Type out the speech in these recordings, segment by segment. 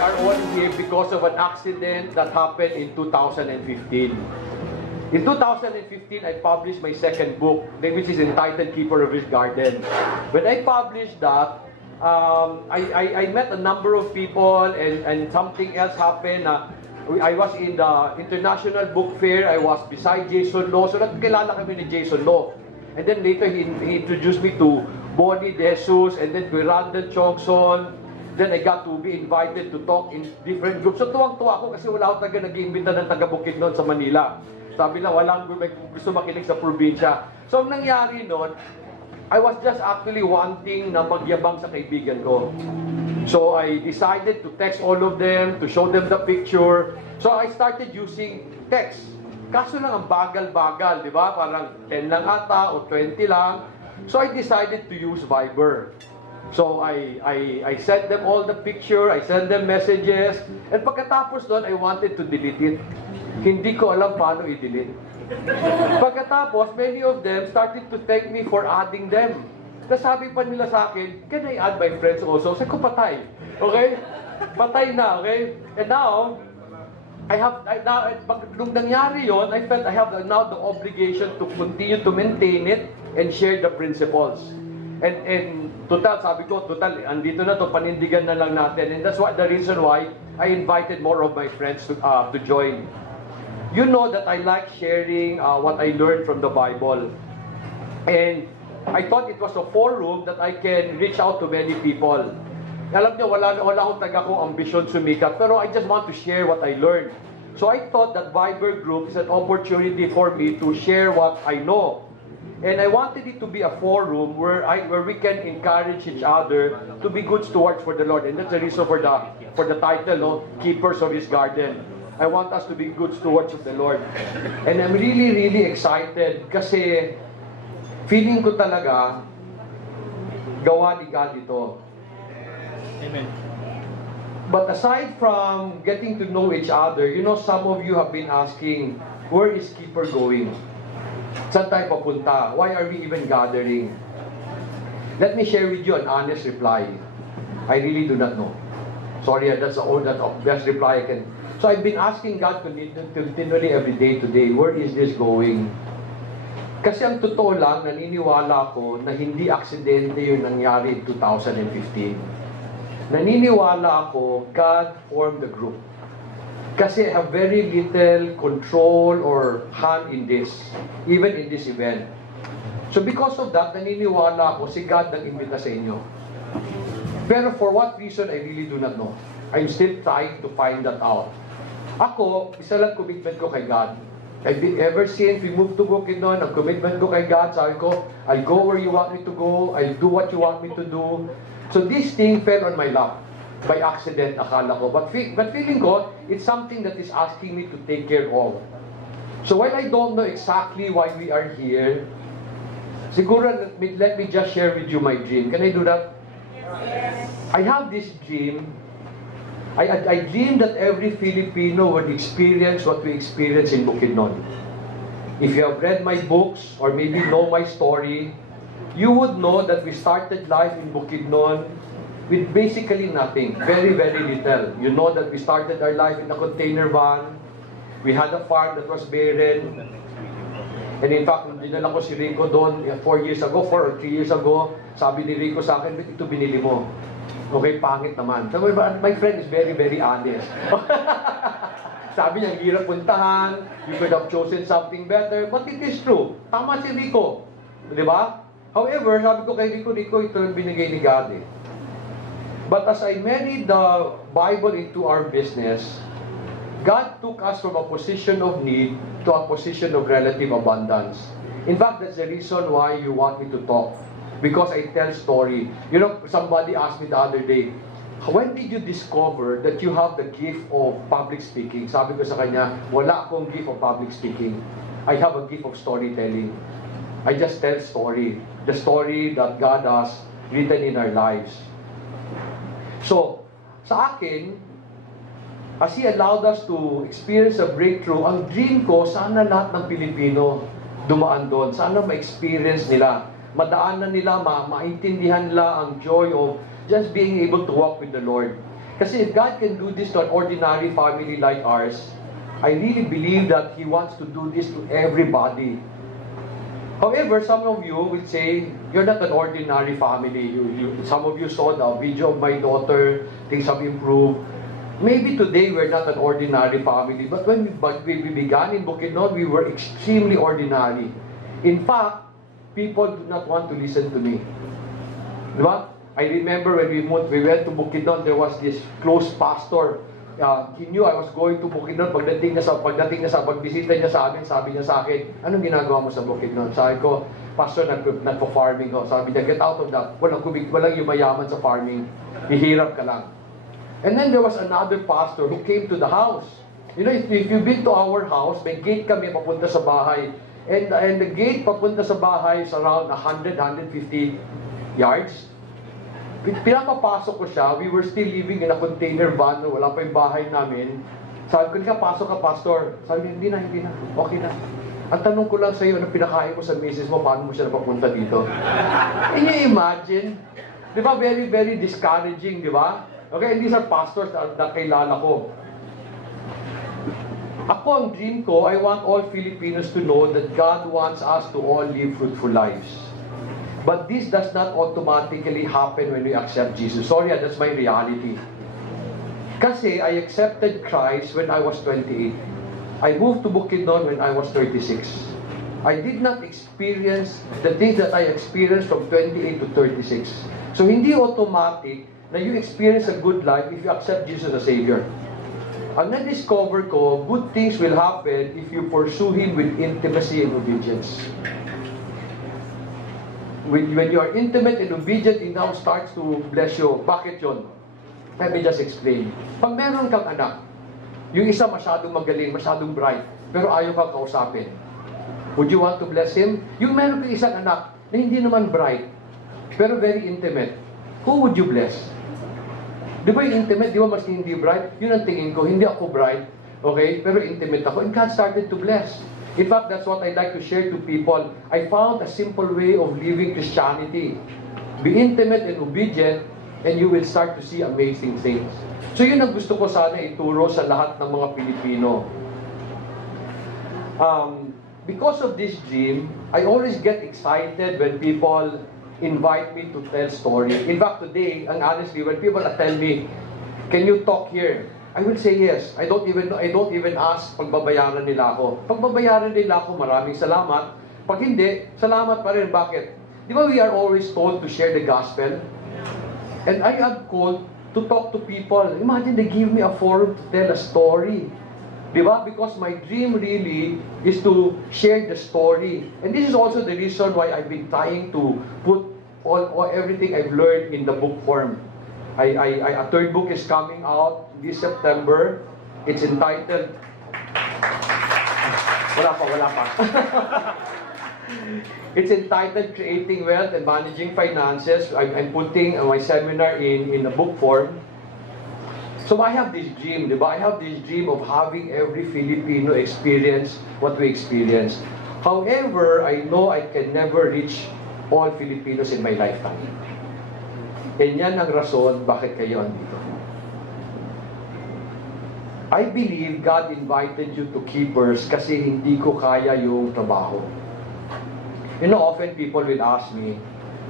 are all here because of an accident that happened in 2015. In 2015, I published my second book, which is entitled Keeper of His Garden. When I published that, I met a number of people, and something else happened. I was in the International Book Fair. I was beside Jason Law. So nakilala kami ni Jason Law. And then later, he introduced me to Bonnie De Jesus, and then to Randall Chongson. Then I got to be invited to talk in different groups. So tuwang-tuwa ako kasi wala akong taga nag-iimbita ng taga-Bukidnon sa Manila. Sabi lang, walang gusto makinig sa probinsya. So, ang nangyari noon, I was just actually wanting na magyabang sa kaibigan ko. So, I decided to text all of them, to show them the picture. So, I started using text. Kaso lang ang bagal-bagal, di ba? Parang 10 lang ata o 20 lang. So, I decided to use Viber. So, I sent them all the picture, I sent them messages, and pagkatapos doon, I wanted to delete it. Hindi ko alam paano i-delete. Pagkatapos, many of them started to thank me for adding them. Tapos sabi pa nila sa akin, can I add my friends also? Sabi ko, patay. Okay? Patay na, okay? And now, nung nangyari yon, I felt I have now the obligation to continue to maintain it and share the principles. And total, sabi ko, total, andito na to, panindigan na lang natin. And that's the reason why I invited more of my friends to join. You know that I like sharing what I learned from the Bible. And I thought it was a forum that I can reach out to many people. Alam niyo, wala akong akong ambisyon sumikat, pero I just want to share what I learned. So I thought that Viber group is an opportunity for me to share what I know. And I wanted it to be a forum where we can encourage each other to be good stewards for the Lord. And that's the reason for the title, no? Keepers of His Garden. I want us to be good stewards of the Lord. And I'm really, really excited kasi feeling ko talaga gawa ni God ito. Amen. But aside from getting to know each other, you know, some of you have been asking, where is Keeper going? Saan tayo papunta? Why are we even gathering? Let me share with you an honest reply. I really do not know. Sorry, that's the best reply I can. So I've been asking God continually every day today, where is this going? Kasi ang totoo lang, naniniwala ako na hindi aksidente yung nangyari in 2015. Naniniwala ako, God formed the group. Kasi I have very little control or hand in this, even in this event. So because of that, naniniwala ako, si God nag-imbita sa inyo. Pero for what reason, I really do not know. I'm still trying to find that out. Ako, isa lang commitment ko kay God. Ever since we moved to Bukidnon, ang commitment ko kay God, sabi ko, I'll go where you want me to go, I'll do what you want me to do. So this thing fell on my lap. By accident, akala ko. But feeling ko, it's something that is asking me to take care of. So while I don't know exactly why we are here, siguro, let me just share with you my dream. Can I do that? Yes. I have this dream. I dream that every Filipino would experience what we experience in Bukidnon. If you have read my books or maybe know my story, you would know that we started life in Bukidnon with basically nothing, very, very little. You know that we started our life in a container van. We had a farm that was barren. And in fact, dinala ko si Rico doon 4 years ago, 4 or 3 years ago. Sabi ni Rico sa akin, ito binili mo. Okay, pangit naman. Sabi, my friend is very, very honest. Sabi niya, hirap puntahan, you could have chosen something better, but it is true. Tama si Rico. Di ba? However, sabi ko kay Rico, ito yung binigay ni God eh. But as I married the Bible into our business, God took us from a position of need to a position of relative abundance. In fact, that's the reason why you want me to talk. Because I tell story. You know, somebody asked me the other day, when did you discover that you have the gift of public speaking? Sabi ko sa kanya, wala akong gift of public speaking. I have a gift of storytelling. I just tell story. The story that God has written in our lives. So, sa akin, as He allowed us to experience a breakthrough, ang dream ko, sana lahat ng Pilipino dumaan doon. Sana ma-experience nila. Madaanan nila, maintindihan nila ang joy of just being able to walk with the Lord. Kasi if God can do this to an ordinary family like ours, I really believe that He wants to do this to everybody. However, some of you will say, you're not an ordinary family. Some of you saw the video of my daughter, things have improved. Maybe today we're not an ordinary family, but when we began in Bukidnon, we were extremely ordinary. In fact, people do not want to listen to me. Diba? I remember when we went to Bukidnon, there was this close pastor. He knew I was going to Bukidnon. Pagdating na sa pagbisita niya sa amin, sabi niya sa akin, anong ginagawa mo sa Bukidnon? Sabi ko, pastor, nagpo-farming ko. Sabi niya, get out of that. Walang yumayaman sa farming. Hihirap ka lang. And then there was another pastor who came to the house. You know, if you've been to our house, may gate kami papunta sa bahay. And the gate papunta sa bahay is around 100-150 yards. Pinapapasok ko siya, we were still living in a container van, wala pa yung bahay namin. Sabi ko, pasok ka, pastor. Sabi niya, hindi na, okay na. Ang tanong ko lang sa iyo, ano pinakain mo sa misis mo, paano mo siya napapunta dito? Can you imagine? Di ba, very, very discouraging, di ba? Okay, and these are pastors na kilala ko. Ako, ang dream ko, I want all Filipinos to know that God wants us to all live fruitful lives. But this does not automatically happen when we accept Jesus. Sorry, that's my reality. Kasi I accepted Christ when I was 28. I moved to Bukidnon when I was 36. I did not experience the things that I experienced from 28 to 36. So hindi automatic na you experience a good life if you accept Jesus as Savior. Ang na-discover ko, good things will happen if you pursue Him with intimacy and obedience. When you are intimate and obedient, He now starts to bless you. Bakit yun? Let me just explain. Pag meron kang anak, yung isa masyadong magaling, masyadong bright, pero ayaw kang kausapin, would you want to bless him? Yung meron kang isang anak na hindi naman bright, pero very intimate, who would you bless? Di ba yung intimate, di ba mas hindi bright? Yun ang tingin ko, hindi ako bright, okay? Pero intimate ako, and God started to bless. In fact, that's what I'd like to share to people. I found a simple way of living Christianity. Be intimate and obedient, and you will start to see amazing things. So yun ang gusto ko sana ituro sa lahat ng mga Pilipino. Because of this dream, I always get excited when people invite me to tell story. In fact, today, and honestly, when people tell me, "Can you talk here?" I will say yes. I don't even ask pagbabayaran nila ako. Pagbabayaran nila ako, maraming salamat. Pag hindi, salamat pa rin. Bakit? Di ba we are always told to share the gospel? And I am called to talk to people. Imagine they give me a forum to tell a story. Di ba? Because my dream really is to share the story. And this is also the reason why I've been trying to put all everything I've learned in the book form. A third book is coming out this September. It's entitled... Wala pa. It's entitled Creating Wealth and Managing Finances. I'm putting my seminar in a book form. So I have this dream, di ba? I have this dream of having every Filipino experience what we experience. However, I know I can never reach all Filipinos in my lifetime. And yan ang rason bakit kayo andito. I believe God invited you to Keepers kasi hindi ko kaya yung trabaho. You know, often people will ask me,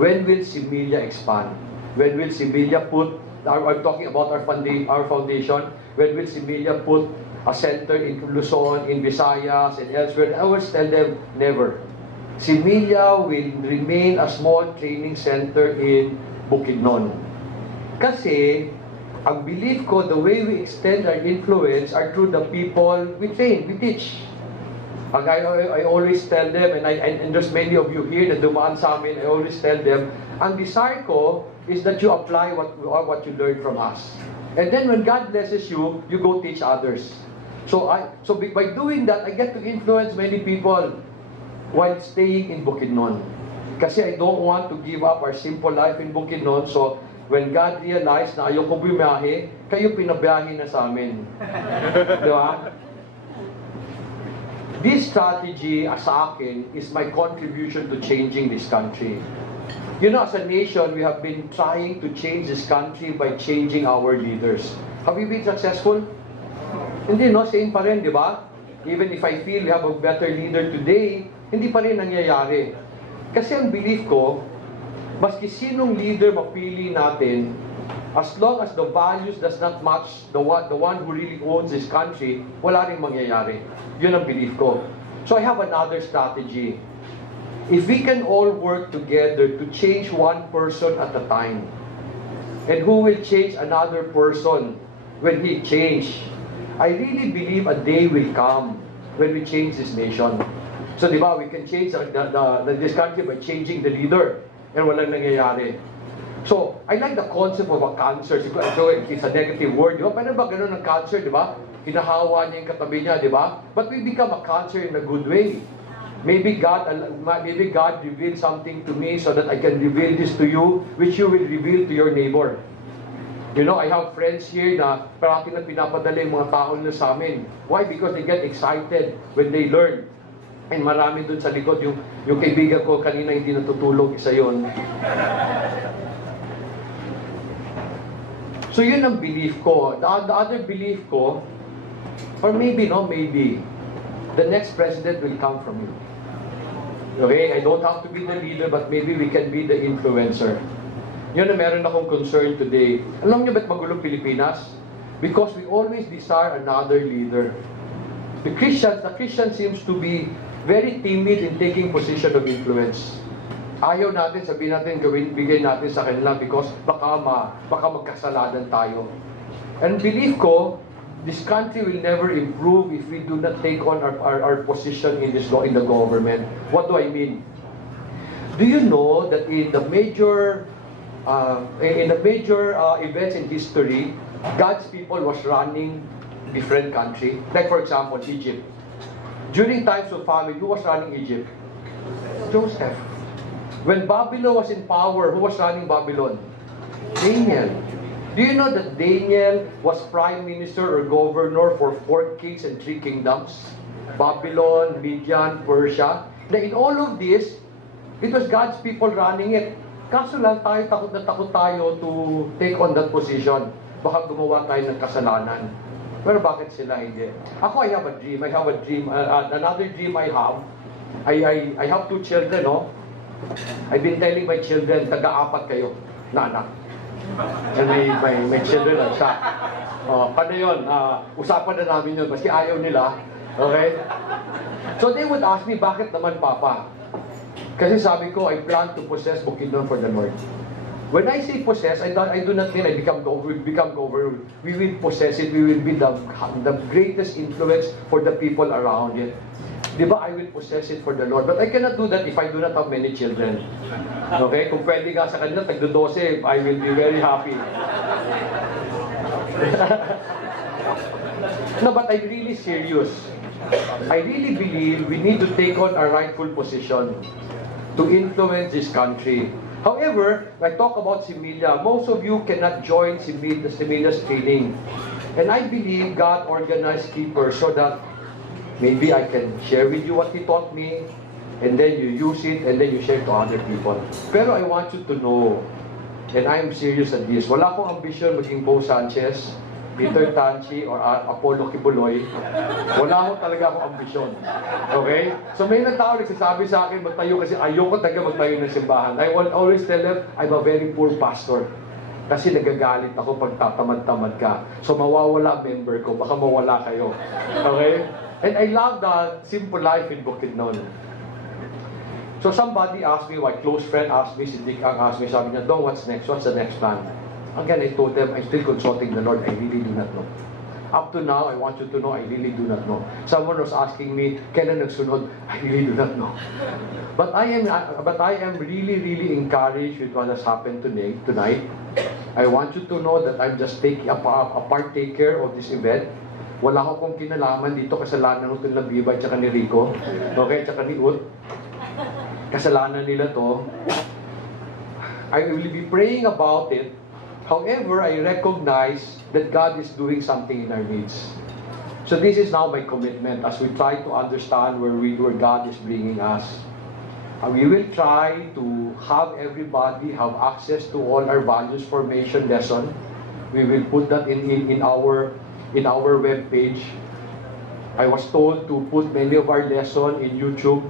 when will Similia expand? When will Similia put, I'm talking about our foundation, when will Similia put a center in Luzon, in Visayas, and elsewhere? I always tell them, never. Similia will remain a small training center in Bukidnon. Kasi, ang belief ko, the way we extend our influence are through the people we train, we teach. I always tell them, and there's many of you here na dumaan sa amin, I always tell them, ang desire ko is that you apply what you learned from us. And then when God blesses you, you go teach others. So by doing that, I get to influence many people while staying in Bukidnon. Kasi I don't want to give up our simple life in Bukidnon. So when God realized na ayoko bumiyahe, kayo pinabiyahe na sa amin. Di ba? This strategy, sa akin, is my contribution to changing this country. You know, as a nation, we have been trying to change this country by changing our leaders. Have we been successful? Hindi, no? Same pa rin, di ba? Even if I feel we have a better leader today, hindi pa rin nangyayari. Kasi ang belief ko, maski sinong leader mapili natin, as long as the values does not match the one who really owns this country, wala rin mangyayari. Yun ang belief ko. So I have another strategy. If we can all work together to change one person at a time, and who will change another person when he change, I really believe a day will come when we change this nation. So di ba, we can change this country by changing the leader, and walang nangyayari. So, I like the concept of a cancer. So, it's a negative word, di ba? Paano ba ganun ang cancer, di ba? Hinahawa niya yung katabi niya, di ba? But we become a cancer in a good way. Maybe God revealed something to me so that I can reveal this to you, which you will reveal to your neighbor. You know, I have friends here na parati na pinapadala yung mga tao nila sa amin. Why? Because they get excited when they learn. And marami dun sa likod, yung kaibigan ko kanina hindi natutulog, isa yun. So yun ang belief ko. The other belief ko, or maybe, the next president will come from you. Okay, I don't have to be the leader, but maybe we can be the influencer. Yun na meron akong concern today. Alam niyo ba't magulong Pilipinas? Because we always desire another leader. The Christian seems to be very timid in taking position of influence. Ayaw natin, sabihin natin, bigay natin sa kanila because baka magkasalanan tayo. And believe ko, this country will never improve if we do not take on our position in the government. What do I mean? Do you know that in the major events in history, God's people was running different country? Like for example, Egypt. During times of famine, who was running Egypt? Joseph. When Babylon was in power, who was running Babylon? Daniel. Do you know that Daniel was prime minister or governor for 4 kings and 3 kingdoms? Babylon, Midian, Persia. Now in all of this, it was God's people running it. Kaso lang tayo, takot tayo to take on that position. Baka gumawa tayo ng kasalanan. Pero bakit sila hindi? Ako, I have a dream. Another dream I have. I have 2 children, no? I've been telling my children, taga-4 kayo na anak. And my children are shocked. Paano yun? Usapan na namin yun, kasi ayaw nila. Okay? So they would ask me, bakit naman Papa? Kasi sabi ko, I plan to possess Bukidnon for the Lord. When I say possess, I do not mean I become governor. We will possess it. We will be the greatest influence for the people around it. Diba, I will possess it for the Lord. But I cannot do that if I do not have many children. Okay? Kung pwede nga sa kanila, tagdo-12, I will be very happy. No, but I'm really serious. I really believe we need to take on our rightful position to influence this country. However, when I talk about Similia, most of you cannot join Similia's training. And I believe God organized keepers so that maybe I can share with you what He taught me, and then you use it, and then you share to other people. Pero I want you to know, and I'm serious at this, wala akong ambition maging Bo Sanchez, Peter Tanchi, or Apollo Kibuloy. Wala akong talaga akong ambisyon. Okay? So may tao nagsasabi sa akin, magtayo kasi ayoko talaga magtayo ng simbahan. I will always tell them, I'm a very poor pastor. Kasi nagagalit ako pag tatamad-tamad ka. So mawawala member ko, baka mawala kayo. Okay? And I love the simple life in Bukidnon. So somebody asked me, my close friend asked me, si Dick Ang asked me, sabi niya, Dong, what's next? What's the next plan? Again, I told them, I'm still consulting the Lord. I really do not know. Up to now, I want you to know, I really do not know. Someone was asking me, kailan nagsunod? I really do not know. But I am really, really encouraged with what has happened tonight. I want you to know that I'm just taking a partaker of this event. Wala akong kinalaman dito, kasalanan ng nila Biba at saka ni Rico. Okay, at saka ni Ut. Kasalanan nila to. I will be praying about it. However, I recognize that God is doing something in our midst. So this is now my commitment as we try to understand where God is bringing us. We will try to have everybody have access to all our values formation lesson. We will put that in our web page. I was told to put many of our lesson in YouTube.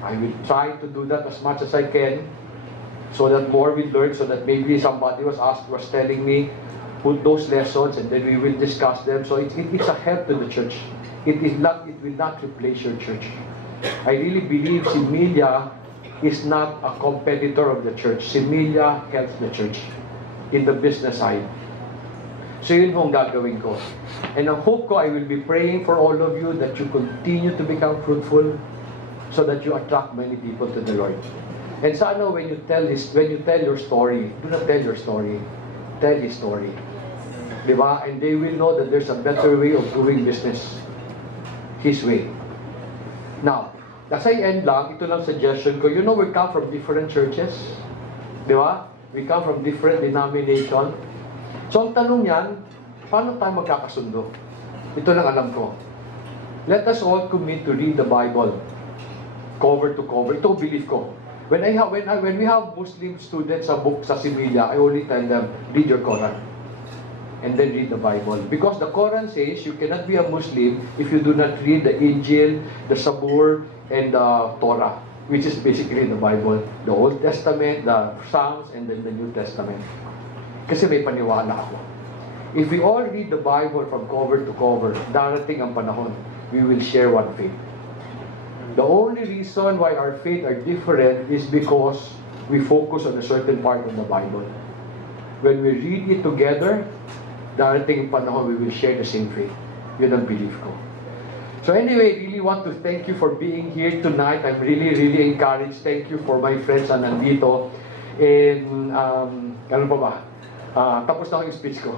I will try to do that as much as I can, so that more will learn, so that maybe somebody was telling me, put those lessons and then we will discuss them. So it's a help to the church. It will not replace your church. I really believe Similia is not a competitor of the church. Similia helps the church in the business side. So yun ho ang gagawin ko. And ang hope ko, I will be praying for all of you that you continue to become fruitful so that you attract many people to the Lord. And sana when you tell your story, do not tell your story. Tell His story. Diba? And they will know that there's a better way of doing business. His way. Now, as I end lang, ito lang suggestion ko. You know, we come from different churches. Diba? We come from different denominations. So, ang tanong yan, paano tayo magkakasundo? Ito lang alam ko. Let us all commit to read the Bible, cover to cover. Ito belief ko. When we have Muslim students sa Similia, I only tell them, read your Quran. And then read the Bible. Because the Quran says, you cannot be a Muslim if you do not read the Injil, the Sabur, and the Torah, which is basically the Bible. The Old Testament, the Psalms, and then the New Testament. Kasi may paniwala ako. If we all read the Bible from cover to cover, darating ang panahon, we will share one faith. The only reason why our faith are different is because we focus on a certain part of the Bible. When we read it together, darating ang panahon, we will share the same faith. Yun ang belief ko. So anyway, really want to thank you for being here tonight. I'm really, really encouraged. Thank you for my friends na nandito. And, ano pa ba? Tapos na ako yung speech ko.